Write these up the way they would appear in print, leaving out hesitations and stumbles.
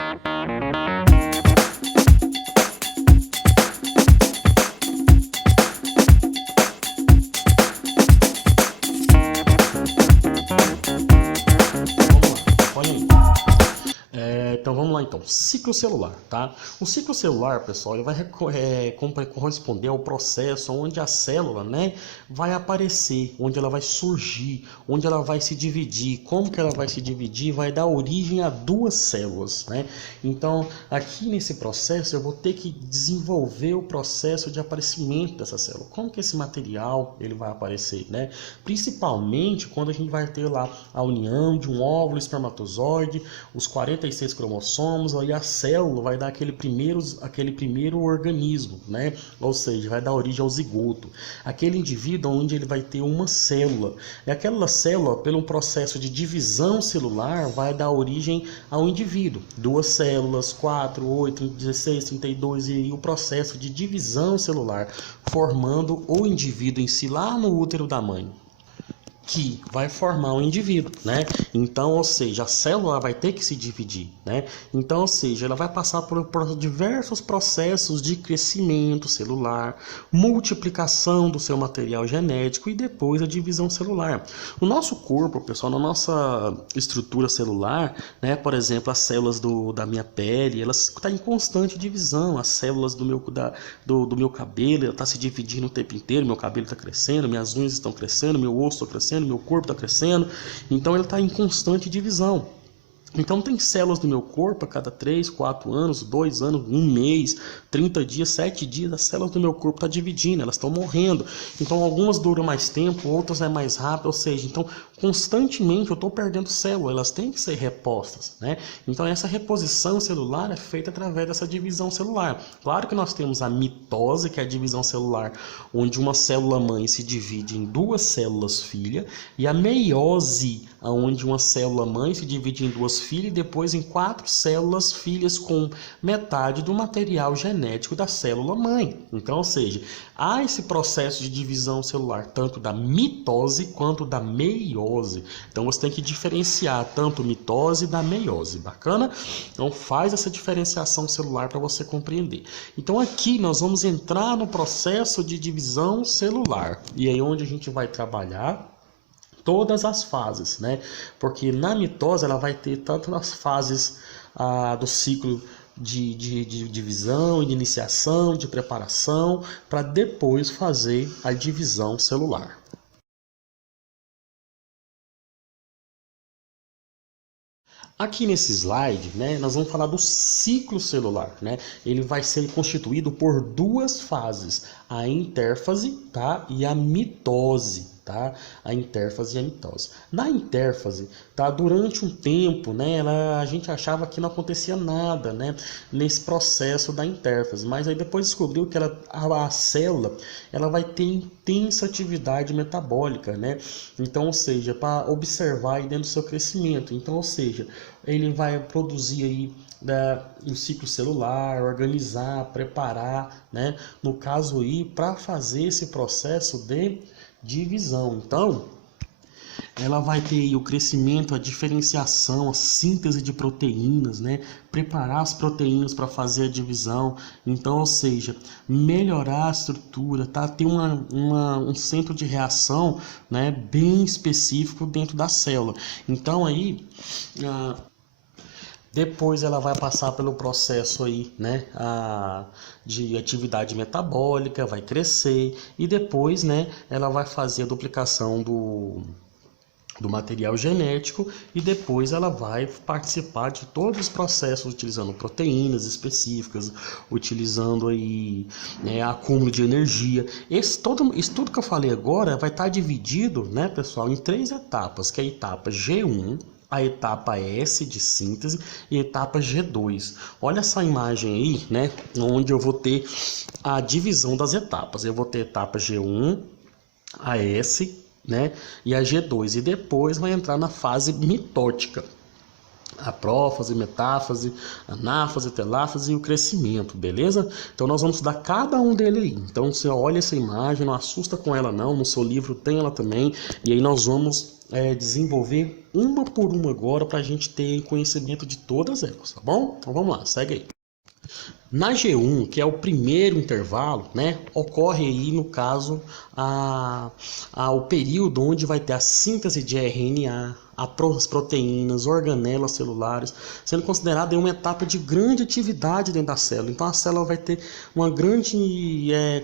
Olha aí. Então vamos lá então, ciclo celular, tá? O ciclo celular, pessoal, ele vai corresponder ao processo onde a célula, né, vai aparecer, onde ela vai surgir, onde ela vai se dividir, como que ela vai se dividir, vai dar origem a duas células, né? Então, aqui nesse processo eu vou ter que desenvolver o processo de aparecimento dessa célula. Como que esse material ele vai aparecer, né? Principalmente quando a gente vai ter lá a união de um óvulo espermatozoide, os 46 cromossomos, aí a célula vai dar aquele primeiro organismo, né? Ou seja, vai dar origem ao zigoto. Aquele indivíduo onde ele vai ter uma célula. E aquela célula, pelo processo de divisão celular, vai dar origem ao indivíduo. Duas células, 4, 8, 16, 32, e aí o processo de divisão celular, formando o indivíduo em si lá no útero da mãe, que vai formar um indivíduo, né? Então, ou seja, a célula vai ter que se dividir, né? Então, ou seja, ela vai passar por diversos processos de crescimento celular, multiplicação do seu material genético e depois a divisão celular. No nosso corpo, pessoal, na nossa estrutura celular, né? Por exemplo, as células da minha pele, elas estão em constante divisão. As células do meu cabelo, ela está se dividindo o tempo inteiro. Meu cabelo está crescendo, minhas unhas estão crescendo, meu osso está crescendo, meu corpo está crescendo, então ele está em constante divisão. Então tem células do meu corpo a cada 3, 4 anos, 2 anos, 1 mês, 30 dias, 7 dias, as células do meu corpo estão dividindo, elas estão morrendo. Então algumas duram mais tempo, outras é mais rápido, ou seja, então constantemente eu estou perdendo células, elas têm que ser repostas, né? Então essa reposição celular é feita através dessa divisão celular. Claro que nós temos a mitose, que é a divisão celular, onde uma célula mãe se divide em duas células filha, e a meiose, onde uma célula mãe se divide em duas filhas e depois em 4 células filhas com metade do material genético da célula mãe. Então, ou seja, há esse processo de divisão celular tanto da mitose quanto da meiose. Então você tem que diferenciar tanto mitose da meiose, bacana? Então faz essa diferenciação celular para você compreender. Então aqui nós vamos entrar no processo de divisão celular, e aí onde a gente vai trabalhar todas as fases, né? Porque na mitose ela vai ter tanto as fases do ciclo de divisão, de iniciação, de preparação, para depois fazer a divisão celular. Aqui nesse slide, né, nós vamos falar do ciclo celular, né? Ele vai ser constituído por duas fases, a intérfase, tá? E a mitose, tá? A intérfase e a mitose. Na intérfase, tá? Durante um tempo, né, a gente achava que não acontecia nada, né, nesse processo da intérfase, mas aí depois descobriu que a célula, ela vai ter intensa atividade metabólica, né? Então, ou seja, para observar aí dentro do seu crescimento. Então, ou seja, ele vai produzir aí o ciclo celular, organizar, preparar, né? No caso aí, para fazer esse processo de divisão. Então, ela vai ter aí o crescimento, a diferenciação, a síntese de proteínas, né? Preparar as proteínas para fazer a divisão. Então, ou seja, melhorar a estrutura, tá? Ter um centro de reação, né, bem específico dentro da célula. Então, aí, depois ela vai passar pelo processo aí, né, de atividade metabólica, vai crescer e depois, né, ela vai fazer a duplicação do material genético e depois ela vai participar de todos os processos utilizando proteínas específicas, utilizando aí, né, acúmulo de energia. Isso tudo que eu falei agora vai estar dividido, né, pessoal, em 3 etapas, que é a etapa G1, a etapa S de síntese e a etapa G2. Olha essa imagem aí, né, onde eu vou ter a divisão das etapas. Eu vou ter a etapa G1, a S, né, e a G2, e depois vai entrar na fase mitótica, a prófase, metáfase, anáfase, teláfase e o crescimento, beleza? Então nós vamos estudar cada um dele aí. Então você olha essa imagem, não assusta com ela não, no seu livro tem ela também, e aí nós vamos desenvolver uma por uma agora para a gente ter conhecimento de todas elas, tá bom? Então vamos lá, segue aí. Na G1, que é o primeiro intervalo, né, ocorre aí, no caso, o período onde vai ter a síntese de RNA, as proteínas, organelas celulares, sendo considerada uma etapa de grande atividade dentro da célula. Então, a célula vai ter uma grande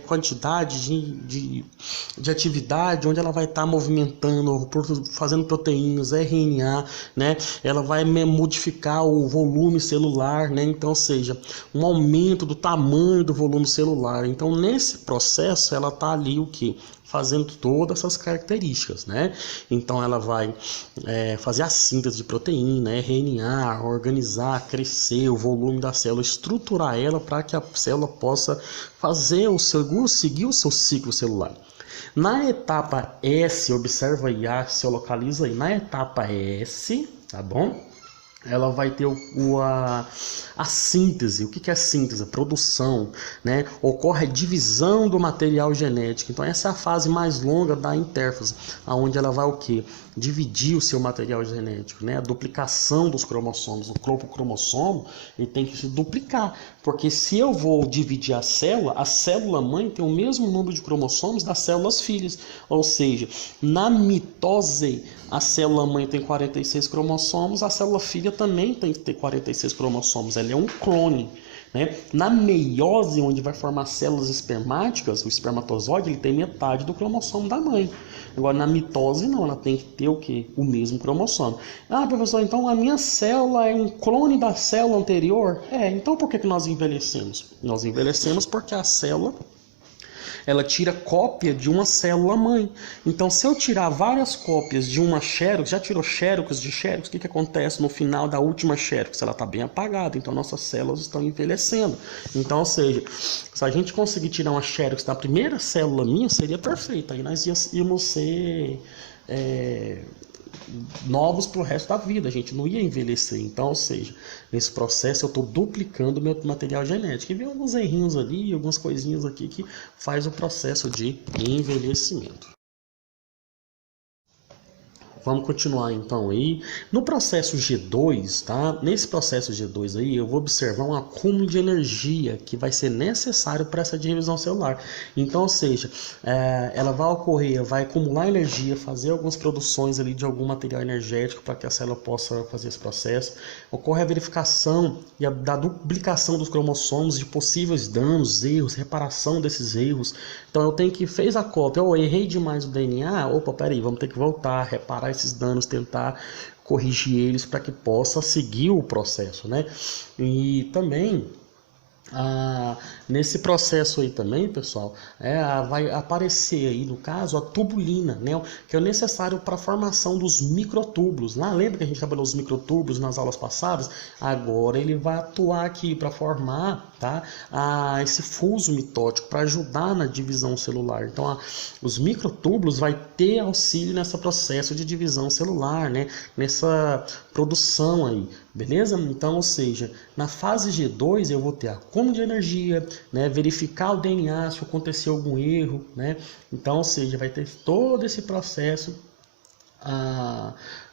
quantidade de atividade, onde ela vai estar movimentando, fazendo proteínas, RNA, né? Ela vai modificar o volume celular, né? Então, ou seja, um aumento do tamanho do volume celular. Então, nesse processo, ela está ali o que? Fazendo todas essas características, né? Então ela vai fazer a síntese de proteína, RNA, organizar, crescer o volume da célula, estruturar ela para que a célula possa fazer seguir o seu ciclo celular. Na etapa S, observa aí, se localiza aí, na etapa S, tá bom? Ela vai ter a síntese. O que é a síntese? A produção, né? Ocorre a divisão do material genético. Então essa é a fase mais longa da intérfase, aonde ela vai o quê? Dividir o seu material genético, né? A duplicação dos cromossomos. O cromossomo ele tem que se duplicar, porque se eu vou dividir a célula mãe tem o mesmo número de cromossomos das células filhas. Ou seja, na mitose a célula mãe tem 46 cromossomos, a célula filha também tem que ter 46 cromossomos, ela é um clone, né? Na meiose, onde vai formar células espermáticas, o espermatozoide ele tem metade do cromossomo da mãe. Agora na mitose não, ela tem que ter o quê? O mesmo cromossomo. Ah, professor, então a minha célula é um clone da célula anterior? Então por que nós envelhecemos? Nós envelhecemos porque a célula ela tira cópia de uma célula mãe. Então, se eu tirar várias cópias de uma xerox, já tirou xerox de xerox, o que acontece no final da última xerox? Ela está bem apagada, então nossas células estão envelhecendo. Então, ou seja, se a gente conseguir tirar uma xerox da primeira célula minha, seria perfeito. Aí nós íamos ser novos para o resto da vida, a gente não ia envelhecer. Então, ou seja, nesse processo eu estou duplicando meu material genético. E vem alguns errinhos ali, algumas coisinhas aqui que faz o processo de envelhecimento. Vamos continuar então aí. No processo G2, tá? Nesse processo G2 aí, eu vou observar um acúmulo de energia que vai ser necessário para essa divisão celular. Então, ou seja, ela vai ocorrer, vai acumular energia, fazer algumas produções ali de algum material energético para que a célula possa fazer esse processo. Ocorre a verificação e da duplicação dos cromossomos, de possíveis danos, erros, reparação desses erros. Então, eu tenho que, fez a cópia, eu errei demais o DNA, opa, peraí, vamos ter que voltar, reparar esses danos, tentar corrigir eles para que possa seguir o processo, né? E também nesse processo aí também, pessoal, vai aparecer aí no caso a tubulina, né? Que é necessário para a formação dos microtúbulos. Lembra que a gente trabalhou os microtúbulos nas aulas passadas? Agora ele vai atuar aqui para formar, tá? Esse fuso mitótico para ajudar na divisão celular. Então, os microtúbulos vai ter auxílio nesse processo de divisão celular, né? Nessa produção aí, beleza? Então, ou seja, na fase G2 eu vou ter acúmulo de energia, né? Verificar o DNA se aconteceu algum erro, né? Então, ou seja, vai ter todo esse processo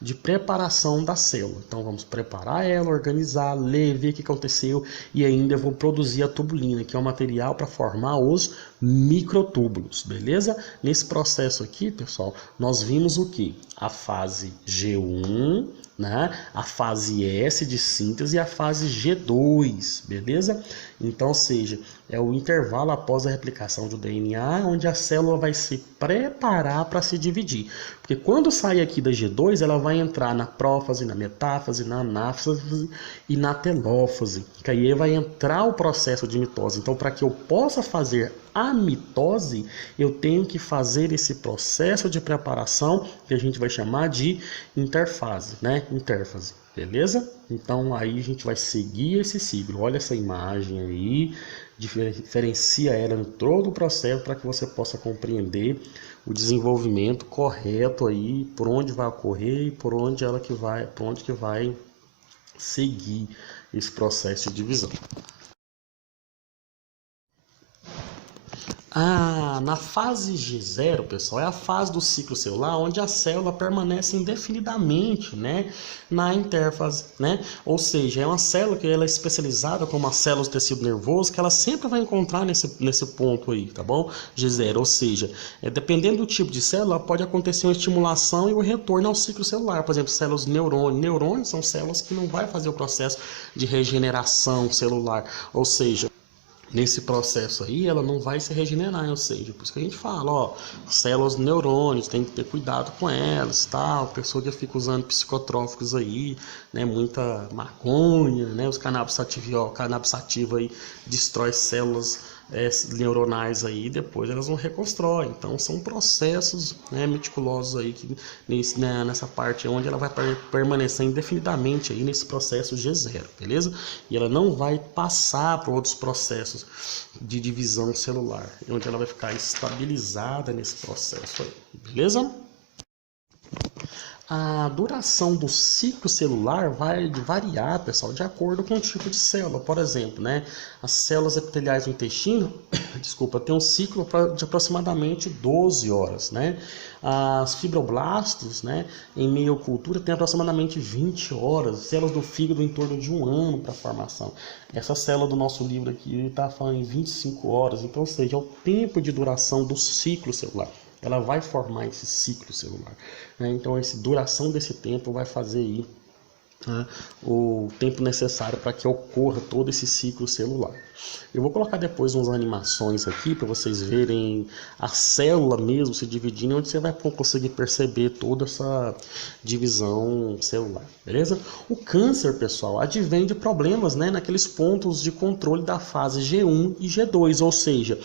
de preparação da célula. Então vamos preparar ela, organizar, ler, ver o que aconteceu e ainda eu vou produzir a tubulina, que é o material para formar os microtúbulos, beleza? Nesse processo aqui, pessoal, nós vimos o que? A fase G1, né? A fase S de síntese e a fase G2, beleza? Então, ou seja, é o intervalo após a replicação do DNA, onde a célula vai se preparar para se dividir. Porque quando sair aqui da G2, ela vai entrar na prófase, na metáfase, na anáfase e na telófase, que aí vai entrar o processo de mitose. Então, para que eu possa fazer a mitose, eu tenho que fazer esse processo de preparação que a gente vai chamar de interfase, né? Interfase, beleza? Então aí a gente vai seguir esse ciclo. Olha essa imagem aí, diferencia ela em todo o processo para que você possa compreender o desenvolvimento correto aí, por onde vai ocorrer e por onde que vai seguir esse processo de divisão. Na fase G0, pessoal, é a fase do ciclo celular onde a célula permanece indefinidamente, né, na interfase, né? Ou seja, é uma célula que ela é especializada como as células do tecido nervoso, que ela sempre vai encontrar nesse ponto aí, tá bom? G0, ou seja, dependendo do tipo de célula, pode acontecer uma estimulação e o retorno ao ciclo celular. Por exemplo, células de neurônio. Neurônios são células que não vai fazer o processo de regeneração celular, ou seja, nesse processo aí, ela não vai se regenerar, ou seja, por isso que a gente fala, ó, células de neurônios, tem que ter cuidado com elas, tal, a pessoa que fica usando psicotróficos aí, né, muita maconha, né, os cannabis sativa aí destrói células neuronais aí, depois elas não reconstroem. Então são processos, né, meticulosos aí que nessa parte onde ela vai permanecer indefinidamente aí nesse processo G0, beleza? E ela não vai passar para outros processos de divisão celular, onde ela vai ficar estabilizada nesse processo aí, beleza? A duração do ciclo celular vai variar, pessoal, de acordo com o tipo de célula. Por exemplo, né, as células epiteliais do intestino, desculpa, tem um ciclo de aproximadamente 12 horas, né? As fibroblastos, né, em meiocultura tem aproximadamente 20 horas. Células do fígado em torno de 1 ano para a formação. Essa célula do nosso livro aqui está falando em 25 horas, então, ou seja, é o tempo de duração do ciclo celular. Ela vai formar esse ciclo celular, né? Então, a duração desse tempo vai fazer aí, né, o tempo necessário para que ocorra todo esse ciclo celular. Eu vou colocar depois umas animações aqui para vocês verem a célula mesmo se dividindo, onde você vai conseguir perceber toda essa divisão celular, beleza? O câncer, pessoal, advém de problemas, né, naqueles pontos de controle da fase G1 e G2, ou seja,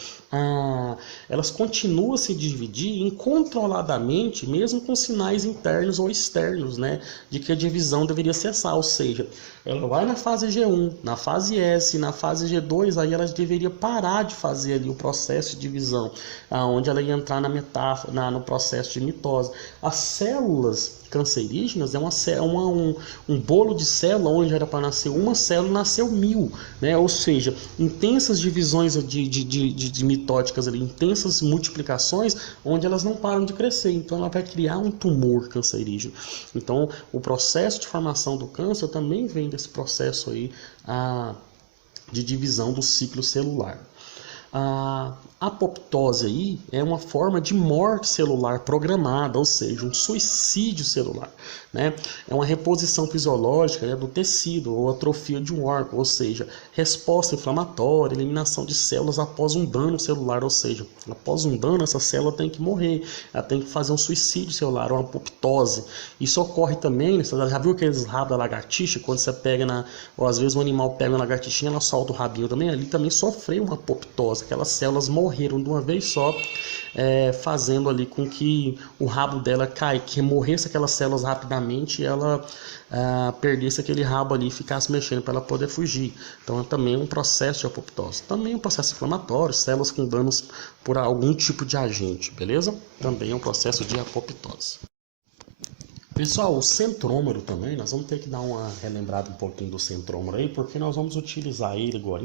elas continuam a se dividir incontroladamente, mesmo com sinais internos ou externos, né, de que a divisão deveria cessar, ou seja, ela vai na fase G1, na fase S, na fase G2, aí ela deveria parar de fazer ali o processo de divisão, onde ela ia entrar na metáfora, no processo de mitose. As células cancerígenas é um bolo de célula onde era para nascer uma célula, nasceu 1000, né? Ou seja, intensas divisões de mitóticas ali, intensas multiplicações, onde elas não param de crescer, então ela vai criar um tumor cancerígeno. Então, o processo de formação do câncer também vem desse processo aí de divisão do ciclo celular. A apoptose aí é uma forma de morte celular programada, ou seja, um suicídio celular, né? É uma reposição fisiológica, né, do tecido ou atrofia de um órgão, ou seja, resposta inflamatória, eliminação de células após um dano celular, ou seja, após um dano essa célula tem que morrer, ela tem que fazer um suicídio celular, uma apoptose. Isso ocorre também, você já viu aqueles rabos da lagartixa, quando você pega ou às vezes o animal pega uma lagartixinha, ela solta o rabinho também, ali também sofreu uma apoptose, aquelas células morreram de uma vez só, fazendo ali com que o rabo dela que morresse aquelas células rapidamente e ela perdesse aquele rabo ali e ficasse mexendo para ela poder fugir. Então é também um processo de apoptose. Também um processo inflamatório, células com danos por algum tipo de agente, beleza? Também é um processo de apoptose. Pessoal, o centrômero também, nós vamos ter que dar uma relembrada um pouquinho do centrômero aí, porque nós vamos utilizar ele agora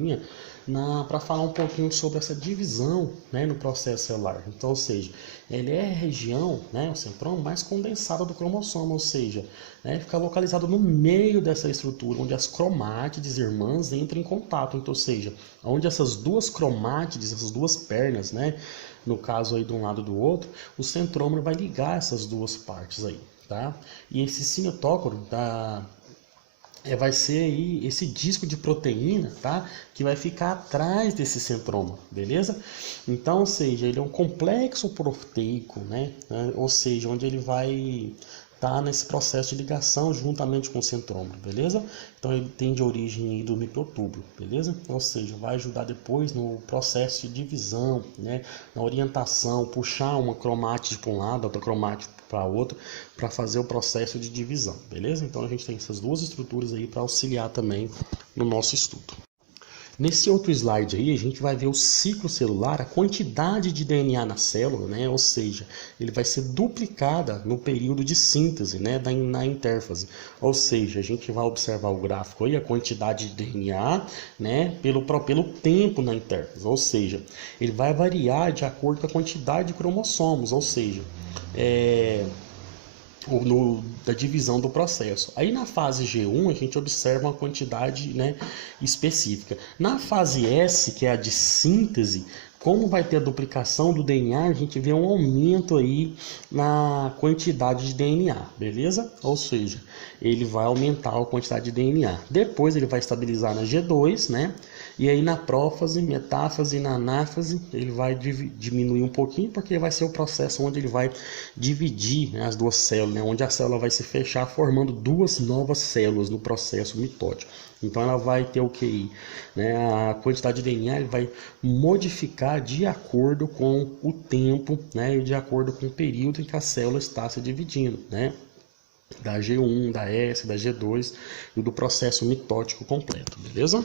para falar um pouquinho sobre essa divisão, né, no processo celular. Então, ou seja, ele é a região, né, o centrômero, mais condensada do cromossomo, ou seja, né, fica localizado no meio dessa estrutura, onde as cromátides irmãs entram em contato. Então, ou seja, onde essas duas cromátides, essas duas pernas, né, no caso aí de um lado do outro, o centrômero vai ligar essas duas partes aí. Tá? E esse cinetócoro vai ser aí esse disco de proteína, tá? Que vai ficar atrás desse centrômero, beleza? Então, ou seja, ele é um complexo proteico, né? Ou seja, onde ele vai estar nesse processo de ligação juntamente com o centrômero, beleza? Então ele tem de origem aí do microtúbulo, beleza? Ou seja, vai ajudar depois no processo de divisão, né? Na orientação, puxar uma cromátide para um lado, outra cromátide para outra, para fazer o processo de divisão, beleza? Então a gente tem essas duas estruturas aí para auxiliar também no nosso estudo. Nesse outro slide aí, a gente vai ver o ciclo celular, a quantidade de DNA na célula, né? Ou seja, ele vai ser duplicada no período de síntese, né? Na intérfase. Ou seja, a gente vai observar o gráfico aí, a quantidade de DNA, né? Pelo tempo na intérfase. Ou seja, ele vai variar de acordo com a quantidade de cromossomos, ou seja, da divisão do processo. Aí na fase G1 a gente observa uma quantidade, né, específica. Na fase S, que é a de síntese, como vai ter a duplicação do DNA, a gente vê um aumento aí na quantidade de DNA, beleza? Ou seja, ele vai aumentar a quantidade de DNA. Depois ele vai estabilizar na G2, né? E aí na prófase, metáfase e na anáfase ele vai diminuir um pouquinho, porque vai ser o processo onde ele vai dividir, né, as duas células, né, onde a célula vai se fechar formando duas novas células no processo mitótico. Então ela vai ter o QI, né, a quantidade de DNA ele vai modificar de acordo com o tempo, né, e de acordo com o período em que a célula está se dividindo, né, da G1, da S, da G2 e do processo mitótico completo, beleza?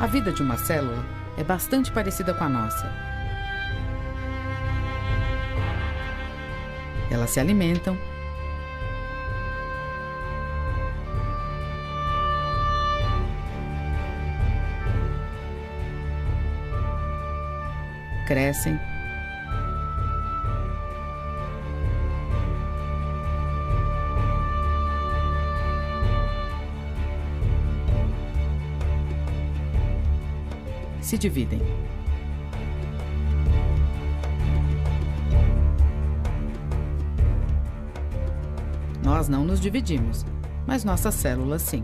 A vida de uma célula é bastante parecida com a nossa. Elas se alimentam, crescem, se dividem. Nós não nos dividimos, mas nossas células sim.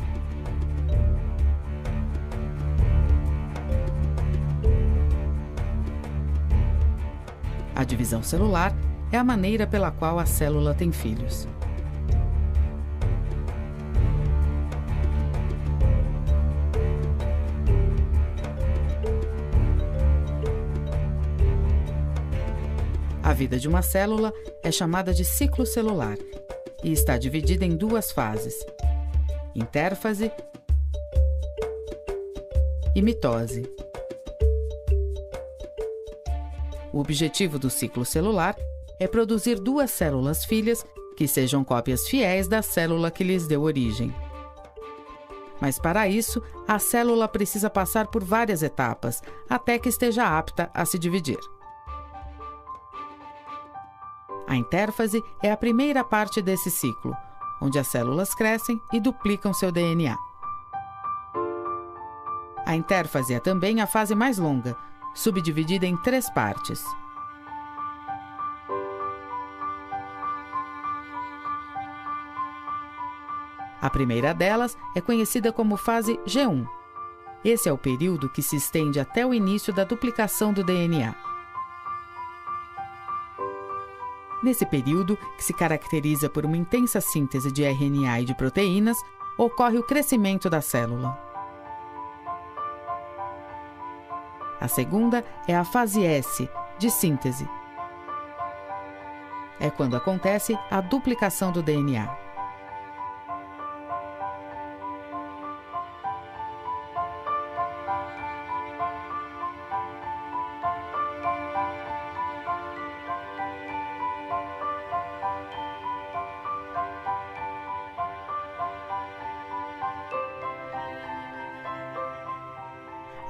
A divisão celular é a maneira pela qual a célula tem filhos. A vida de uma célula é chamada de ciclo celular e está dividida em duas fases: intérfase e mitose. O objetivo do ciclo celular é produzir duas células filhas que sejam cópias fiéis da célula que lhes deu origem. Mas para isso, a célula precisa passar por várias etapas até que esteja apta a se dividir. A intérfase é a primeira parte desse ciclo, onde as células crescem e duplicam seu DNA. A intérfase é também a fase mais longa, subdividida em 3 partes. A primeira delas é conhecida como fase G1. Esse é o período que se estende até o início da duplicação do DNA. Nesse período, que se caracteriza por uma intensa síntese de RNA e de proteínas, ocorre o crescimento da célula. A segunda é a fase S, de síntese. é quando acontece a duplicação do DNA.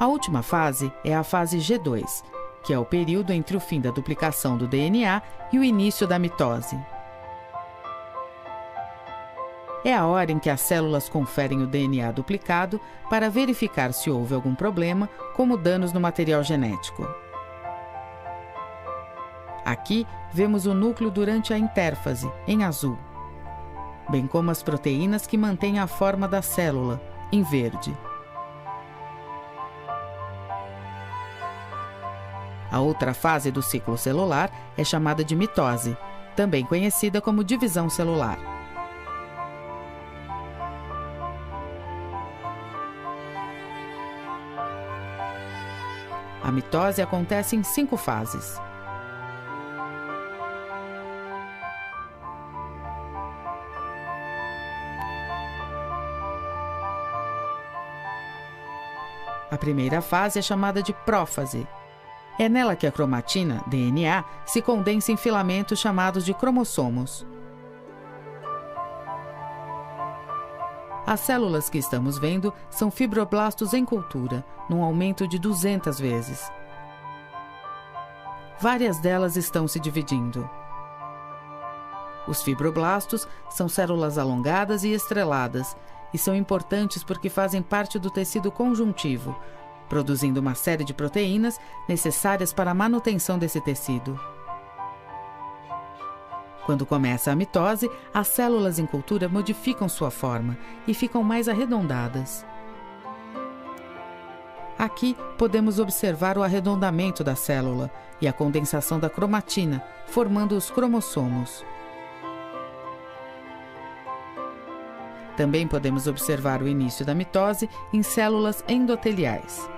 A última fase é a fase G2, que é o período entre o fim da duplicação do DNA e o início da mitose. É a hora em que as células conferem o DNA duplicado para verificar se houve algum problema, como danos no material genético. Aqui vemos o núcleo durante a intérfase, em azul, bem como as proteínas que mantêm a forma da célula, em verde. A outra fase do ciclo celular é chamada de mitose, também conhecida como divisão celular. A mitose acontece em 5 fases. A primeira fase é chamada de prófase. É nela que a cromatina, DNA, se condensa em filamentos chamados de cromossomos. As células que estamos vendo são fibroblastos em cultura, num aumento de 200 vezes. Várias delas estão se dividindo. Os fibroblastos são células alongadas e estreladas, e são importantes porque fazem parte do tecido conjuntivo, produzindo uma série de proteínas necessárias para a manutenção desse tecido. Quando começa a mitose, as células em cultura modificam sua forma e ficam mais arredondadas. Aqui podemos observar o arredondamento da célula e a condensação da cromatina, formando os cromossomos. Também podemos observar o início da mitose em células endoteliais.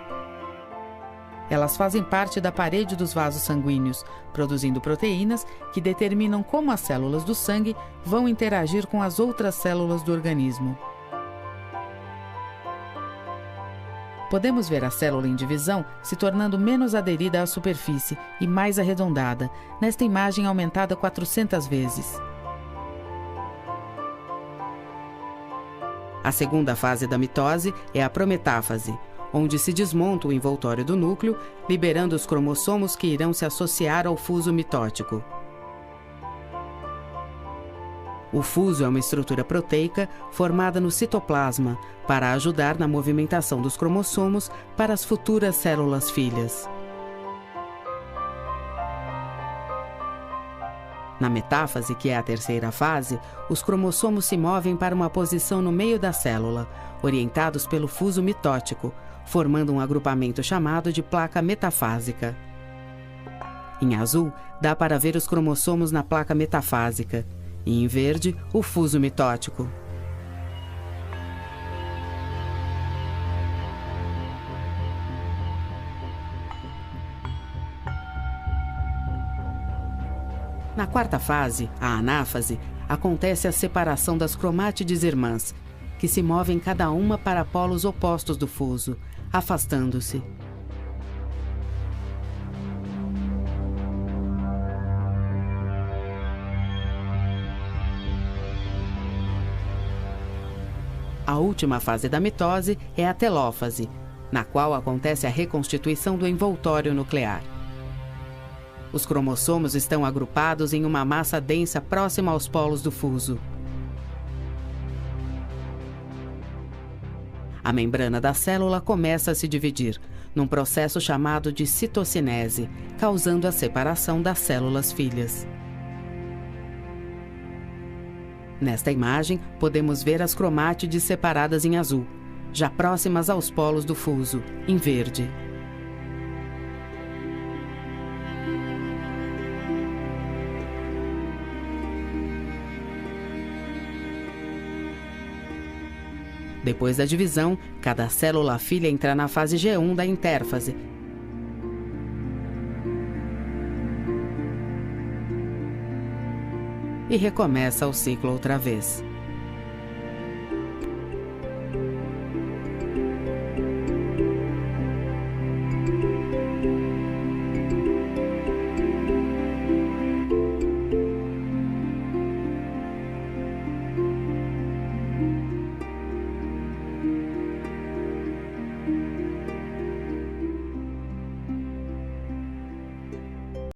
Elas fazem parte da parede dos vasos sanguíneos, produzindo proteínas que determinam como as células do sangue vão interagir com as outras células do organismo. Podemos ver a célula em divisão se tornando menos aderida à superfície e mais arredondada, nesta imagem aumentada 400 vezes. A segunda fase da mitose é a prometáfase, onde se desmonta o envoltório do núcleo, liberando os cromossomos que irão se associar ao fuso mitótico. O fuso é uma estrutura proteica formada no citoplasma para ajudar na movimentação dos cromossomos para as futuras células filhas. Na metáfase, que é a terceira fase, os cromossomos se movem para uma posição no meio da célula, orientados pelo fuso mitótico, formando um agrupamento chamado de placa metafásica. Em azul, dá para ver os cromossomos na placa metafásica, e em verde, o fuso mitótico. Na quarta fase, a anáfase, acontece a separação das cromátides irmãs, que se movem cada uma para polos opostos do fuso, afastando-se. A última fase da mitose é a telófase, na qual acontece a reconstituição do envoltório nuclear. Os cromossomos estão agrupados em uma massa densa próxima aos polos do fuso. A membrana da célula começa a se dividir, num processo chamado de citocinese, causando a separação das células filhas. Nesta imagem, podemos ver as cromátides separadas em azul, já próximas aos polos do fuso, em verde. Depois da divisão, cada célula filha entra na fase G1 da intérfase. e recomeça o ciclo outra vez.